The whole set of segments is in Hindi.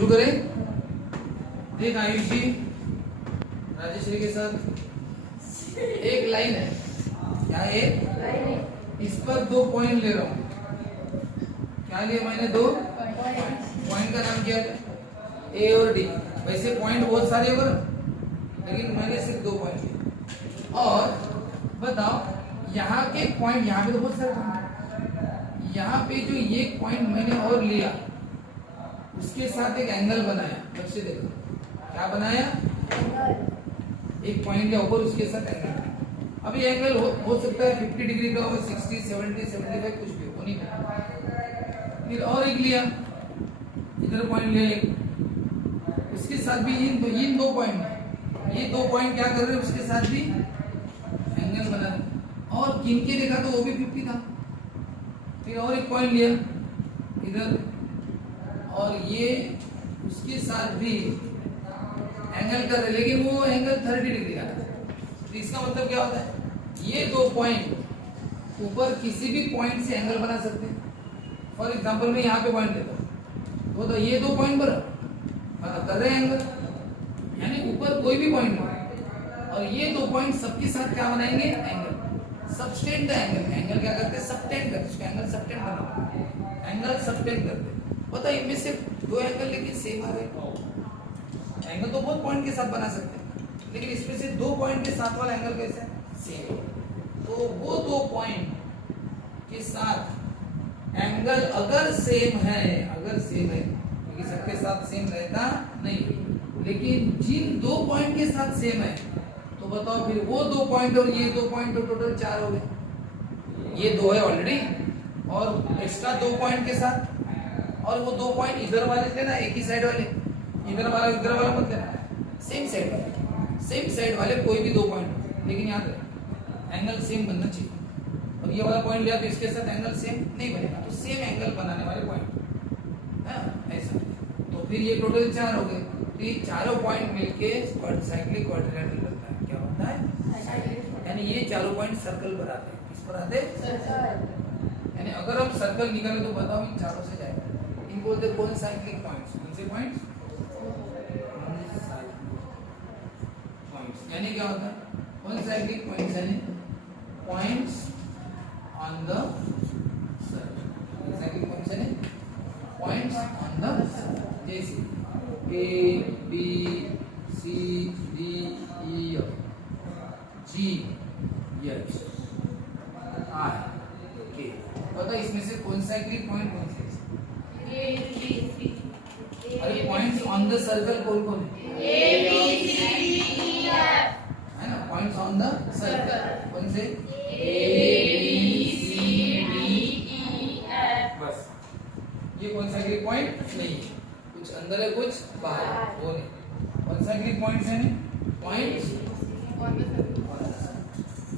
शुरू करें। देख आयुषी राजेश्वरी के साथ एक लाइन है, क्या एक इस पर 2 पॉइंट ले रहा हूं। क्या लिया मैंने? 2 पॉइंट का नाम क्या है? ए और डी। वैसे पॉइंट बहुत सारे हो, लेकिन मैंने सिर्फ 2 पॉइंट लिए। और बताओ यहाँ के पॉइंट, यहाँ पे तो बहुत सारे पॉइंट, यहाँ पे जो ये पॉइंट मैंने और लिया उसके साथ एक एंगल बनाया। बच्चे देखो क्या बनाया, एक पॉइंट लिया ऊपर, उसके साथ एंगल। अब ये एंगल हो सकता है 50 डिग्री का हो, 60, 70, 75 कुछ भी हो, नहीं पता। फिर और एक लिया, इधर पॉइंट लिया एक, उसके साथ भी इन 2 पॉइंट, ये 2 पॉइंट क्या कर रहे हैं, उसके साथ भी एंगल बना रहे। और गिन के देखा तो वो भी 50 था। फिर और एक पॉइंट लिया इधर, और ये उसके साथ भी एंगल कर रहे, लेकिन वो एंगल 30 डिग्री का। तो इसका मतलब क्या होता है, ये 2 पॉइंट ऊपर किसी भी पॉइंट से एंगल बना सकते हैं। फॉर एग्जांपल मैं यहाँ पे पॉइंट देता हूँ, तो ये 2 पॉइंट पर कर रहे हैं एंगल, यानी ऊपर कोई भी पॉइंट हो, और ये 2 पॉइंट सबके साथ क्या बनाएंगे, एंगल। सबटेंड एंगल, एंगल क्या करते हैं, सबटेंड करते हैं। एंगल सबटेंड करना, एंगल सबटेंड करते हैं। पता है इनमें से 2 एंगल लेकिन सेम आ रहे। एंगल तो बहुत पॉइंट के साथ बना सकते हैं, लेकिन इसमें से 2 पॉइंट के साथ वाला एंगल कैसे है, सेम। तो वो 2 पॉइंट के साथ एंगल अगर सेम है, क्योंकि सबके साथ सेम रहता नहीं, लेकिन जिन 2 पॉइंट के साथ सेम है, तो बताओ फिर वो 2 पॉइंट और ये 2 पॉइंट तो टोटल 4 हो गए। ये 2 है ऑलरेडी, और एक्स्ट्रा 2 पॉइंट के साथ, और वो 2 पॉइंट इधर वाले थे ना, एक ही साइड वाले, इधर वाला मत लेना, सेम साइड वाले कोई भी 2 पॉइंट, लेकिन याद रहे एंगल सेम बनना चाहिए। और ये वाला पॉइंट लिया तो इसके साथ एंगल सेम नहीं बनेगा, तो सेम एंगल बनाने वाले पॉइंट है ऐसा। तो फिर ये टोटल 4 हो गए। तो ये चारों पॉइंट मिलके साइक्लिक क्वाड्रिलेटरल बनता है। क्या बनता है, यानी ये चारों पॉइंट सर्कल पर आते हैं। किस पर आते हैं, यानी अगर हम सर्कल निकाले तो बताओ इन चारों से जाएगा। इनको बोलते हैं कौन साइक्लिक पॉइंट्स, कौन से पॉइंट्स, यानी क्या होता है, कौन साइक्लिक पॉइंट्स, यानी points on the circle. Cyclic points यानी पॉइंट्स ऑन द सर्कल, जैसे A, B, C, D, E, F, G, H, I, K। पता इसमें से कौन साइक्लिक पॉइंट कौन से? अरे पॉइंट्स ऑन द सर्कल कौन कौन है? A, B, C, D, E, F, है ना। पॉइंट्स ऑन द सर्कल कौन से? A, B, C, D, E, F। बस ये कौन साइक्लिक पॉइंट नहीं है, कुछ अंदर है कुछ बाहर, वो नहीं। कौन साइक्लिक पॉइंट्स हैं? पॉइंट्स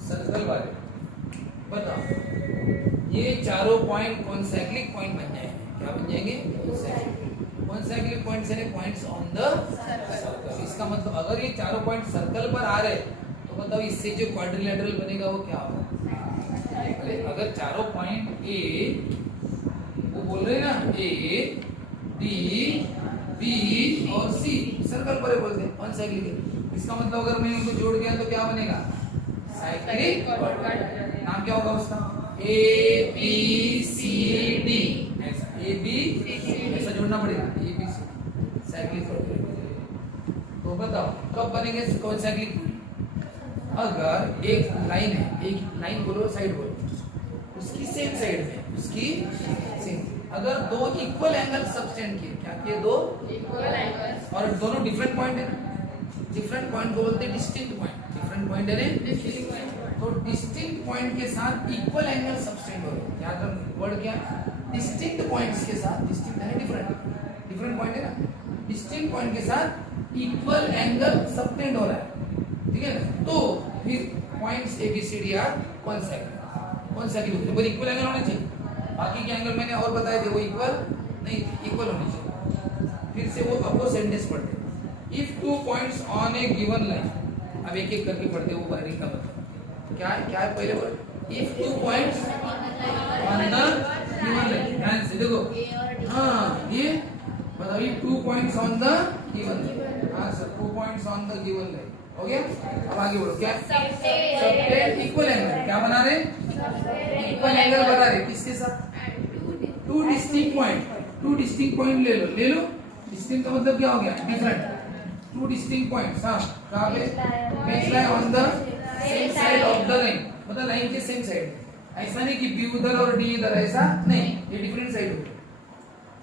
सर्कल वाले। बताओ ये चारों पॉइंट कौन साइक्लिक पॉइंट बन जाएंगे, क्या बन जाएंगे, कौन साइक्लिक पॉइंट्स यानी पॉइंट्स ऑन द सर्कल। इसका मतलब अगर ये चारों पॉइंट सर्कल पर आ रहे तो बताओ इससे जो क्वाड्रिलेटरल बनेगा वो क्या होगा। अगर चारों पॉइंट ए, वो बोल रहे हैं ना, ए, डी, बी और सी सर्कल पर बोलते हैं कौन साइक्लिक है। इसका मतलब अगर मैं इनको जोड़ दिया तो क्या बनेगा, साइक्लिक क्वाड्रिलेटरल। नाम क्या होगा उसका, ए बी सी डी, ऐसा ए बी ऐसा जोड़ना पड़ेगा, A B C cyclic quadrilateral. तो बताओ कब बनेंगे कौन साइक्लिक, अगर एक लाइन है, एक लाइन बोलो साइड बोलो, उसकी सेम साइड में, उसकी सेम, अगर 2 इक्वल एंगल सबटेंड किए, क्या किए, 2 इक्वल एंगल्स, और दोनों डिफरेंट पॉइंट है, डिफरेंट पॉइंट को बोलते हैं डिस्टिंक्ट पॉइंट। डिफरेंट पॉइंट है डिस्टिंक्ट पॉइंट, तो डिस्टिंक्ट पॉइंट के साथ इक्वल एंगल सबटेंड हो रहे। याद रखना वर्ड क्या, डिस्टिंक्ट पॉइंट्स के साथ, डिस्टिंक्ट है डिफरेंट, डिफरेंट पॉइंट है ना, डिस्टिंक्ट पॉइंट के साथ इक्वल एंगल सबटेंड हो रहा है, ठीक है ना। तो फिर points A B C D are कौन साइक्लिक होते हैं, पर इक्वल एंगल होने चाहिए। बाकी के एंगल मैंने और बताए थे वो इक्वल नहीं, इक्वल होने चाहिए। फिर से वो आपको सेंटेंस पढ़ते हैं, if 2 points on A given line. अब एक एक करके पढ़ते वो वर्डिंग का मतलब क्या है, क्या है पहले word, if 2 points on the given line. ध्यान से देखो, हाँ ये बताइए 2 points on the given line. हाँ sir 2 points on the given line हो गया। अब आगे बढ़ो। क्या सबटेंड इक्वल एंगल क्या बना रहे? इक्वल एंगल बना रहे किसके साथ? टू डिस्टिंक्ट पॉइंट ले लो। डिस्टिंक्ट का मतलब क्या हो गया? डिफरेंट। Two distinct points. हाँ कहाँ पे? Base line on the same side of the line, मतलब लाइन के सेम साइड। ऐसा नहीं कि बी उधर और डी इधर, ऐसा नहीं, ये डिफरेंट साइड हो गया।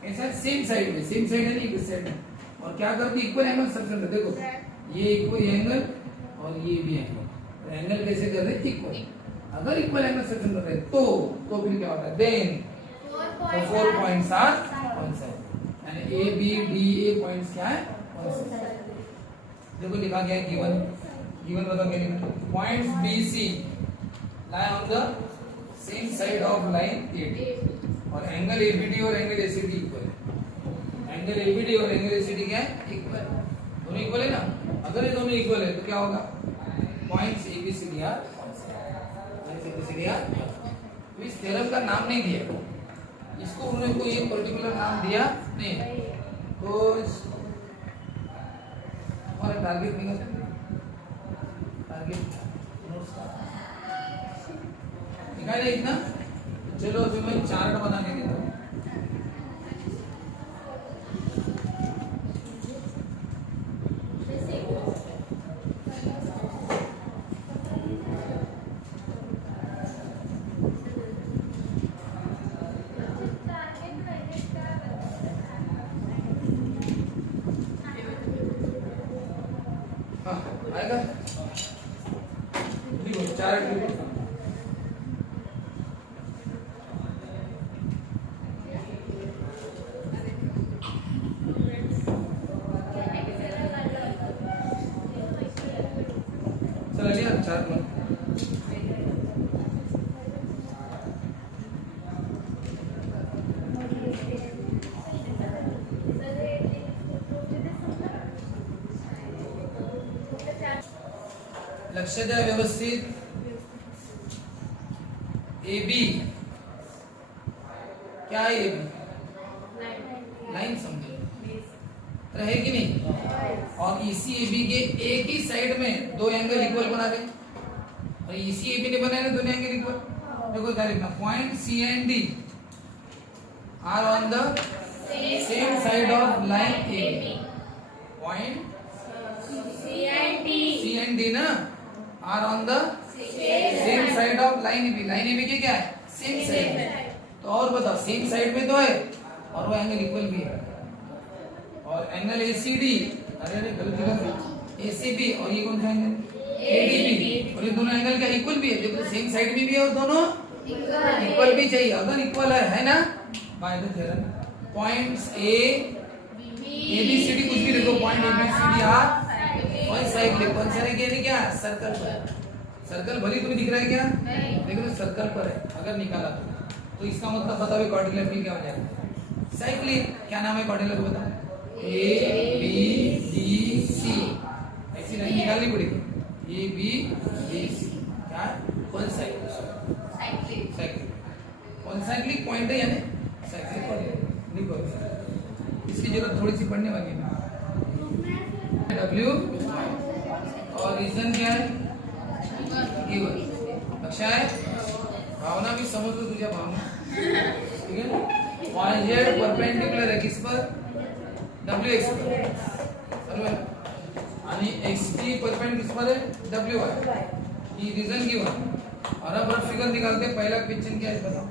ऐसा सेम साइड में, सेम साइड है नहीं इस साइड में। और क्या करती? Equal angle subtend. देखो ये इक्वल एंगल और ये भी एंगल। एंगल कैसे कर रहे? इक्वल। अगर इक्वल एंगल सबटेंड कर रहे तो फिर क्या होता है? देन 4 पॉइंट्स आर कॉन्सेप्ट, यानी A B D A points क्या है? कॉन्सेप्ट। देखो लिखा गया है गिवन बताओ क्या लिखा? Points B C lie on the same side of line AD और एंगल ABD और एंगल ACD इक्वल है। एंगल ABD और एंगल ACD क्या है? इक्वल। दोनों इक्वल है ना? अगर ये दोनों इक्वल है तो क्या होगा? Points ABCD are concyclic. इस थ्योरम का नाम नहीं दिया, इसको उन्होंने कोई एक पर्टिकुलर नाम दिया नहीं, तो हमारा टारगेट निकल दिखाई दे इतना। चलो अभी मैं चार्ट बना के देता हूँ। हाँ आएगा चार्ट। लक्ष द्या व्यवस्थित। AB क्या है? AB लाइन समझे रहे कि नहीं? और EC AB के एक ही साइड में दो एंगल इक्वल बना दे, और EC AB ने बनाए ना दोनों एंगल इक्वल। देखो क्या लिखना? Point C and D are on the same side of line AB। Point C and D ना are on the same side of line AB। Line AB के क्या है? Same side. तो और बताओ, सेम साइड में तो है और वो एंगल इक्वल भी है। और एंगल ACD, अरे गलत लिखा, ACB, और ये कौन सा एंगल? ADB। और ये दोनों एंगल क्या इक्वल भी है? देखो सेम साइड में भी है और दोनों इक्वल भी चाहिए। अगर इक्वल है ना, by the theorem points ABCD कुछ भी देखो, पॉइंट ABCD आर और साइक्लिक। कौन सा है? क्या सर्कल पर। सर्कल भली तुम्हें दिख रहा है क्या? लेकिन तो सर्कल पर है अगर निकाला तो इसका मतलब बताओ क्वाड्रिलेटरल में क्या हो जाएगा? साइक्लिक। क्या नाम है क्वाड्रिलेटरल बताओ? ABDC। ऐसी लाइन निकालनी पड़ेगी। ABDC क्या? कौन साइक्लिक? साइक्लिक। कौन साइक्लिक पॉइंट है यानी साइक्लिक क्वाड्रिलेटरल। लिखो, इसकी जरूरत थोड़ी सी पढ़ने वाली है। W और रीजन क्या है? गिवन। अच्छा है, भावना भी समझ लो तुझे भावना, ठीक है? पॉइंट Z परपेंडिकुलर है किस पर? WX पर। आणि XT परपेंडिकुलर किस पर है? WY। ये रीजन गिवन। और अब फिगर निकालते हैं। पहला क्वेश्चन क्या है बताओ?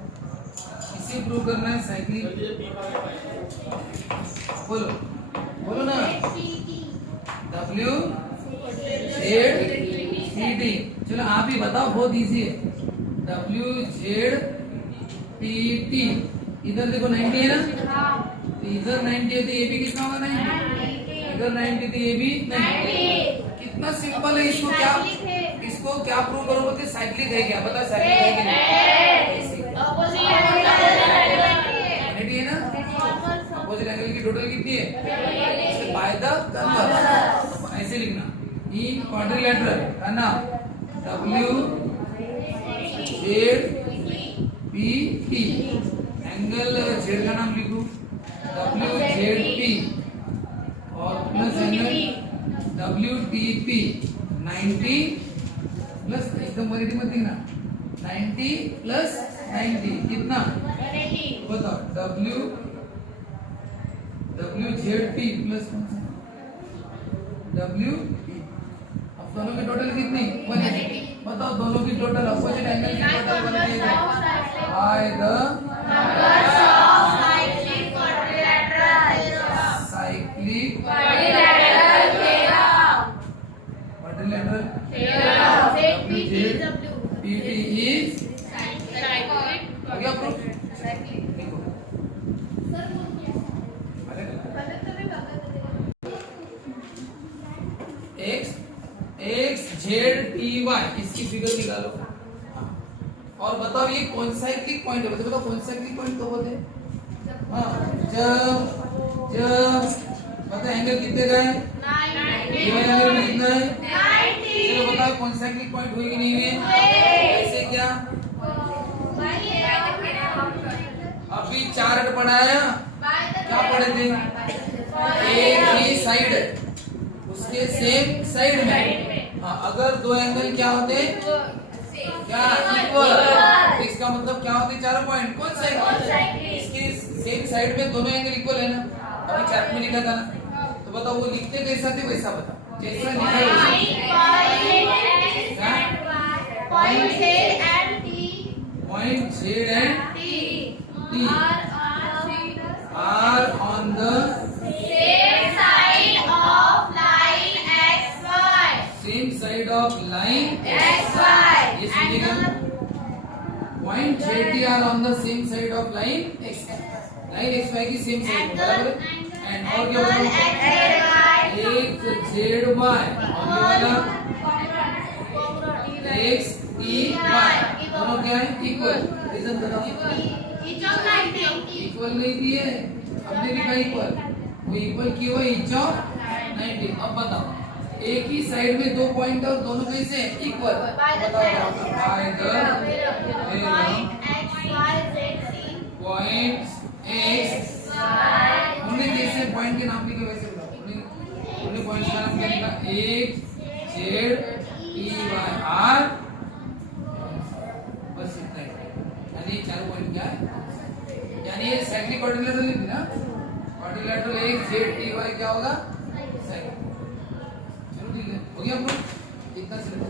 इसे प्रूव करना है साइक्लिक। बोलो ना। WZPT। चलो आप ही बताओ, बहुत इजी है। WZPT। इधर देखो 90 है ना, तो इधर 90 है तो AB कितना होगा? 90। इधर 90 तो AB 90। कितना सिंपल है। इसको क्या प्रूव करो बोलते? साइक्लिक है क्या? बता साइक्लिक है कि नहीं? है ना? अपोजिट एंगल की टोटल कितनी है? By the converse. ऐसे लिखना, इन क्वाड्रिलेटरल का नाम WZPT। एंगल Z का नाम लिखो WZP और प्लस एंगल WTP 90 प्लस एकदम वरीडी मत देखना 90 प्लस 90 कितना बताओ WZP प्लस WT अब दोनों की टोटल कितनी 180 बताओ दोनों की टोटल अपोजिट एंगल की total 180 by the cyclic quadrilateral PT is हो गया प्रूफ देखो XZTY इसकी फिगर निकालो और बताओ ये कौन सा साइक्लिक पॉइंट है बताओ कौन सा साइक्लिक पॉइंट तो बोलते हैं हाँ जब बताओ एंगल कितने का है 90 ये वाला एंगल कितना है 90 चलो बताओ कौन सा साइक्लिक पॉइंट हुई कि नहीं हुई ऐसे क्या अभी चार्ट पढ़ाया क्या पढ़े थे एक ही साइड उसके सेम साइड में हाँ अगर दो एंगल क्या होते क्या इक्वल इसका मतलब क्या होते चारों पॉइंट कौन सा इसके सेम साइड में दोनों एंगल इक्वल है ना अभी चार्ट में लिखा था ना तो बताओ वो लिखते कैसा थे वैसा बताओ जैसा लिखा point Z and T are on the same side of line XY ये सुनिएगा point ZT are on the same side of line XY line XY की सेम साइड बराबर है एंड और क्या होगा एक ZY और ये वाला XEY दोनों क्या है इक्वल रीजन बताओ इक्वल नहीं दिए हमने लिखा इक्वल वो इक्वल की हुआ इच ऑफ 90 अब बताओ एक ही साइड में दो पॉइंट और दोनों कैसे इक्वल बताओ पॉइंट X हमने जैसे पॉइंट के नाम लिखे वैसे बताओ हमने पॉइंट्स का नाम क्या लिखा एक ZTY R बस इतना ही यानी चार पॉइंट क्या है यानी ये साइक्लिक क्वाड्रिलेटरल लिखी ना क्वाड्रिलेटरल एक ZTY क्या होगा साइक्लिक चलो ठीक है हो गया हम लोग इतना सिर्फ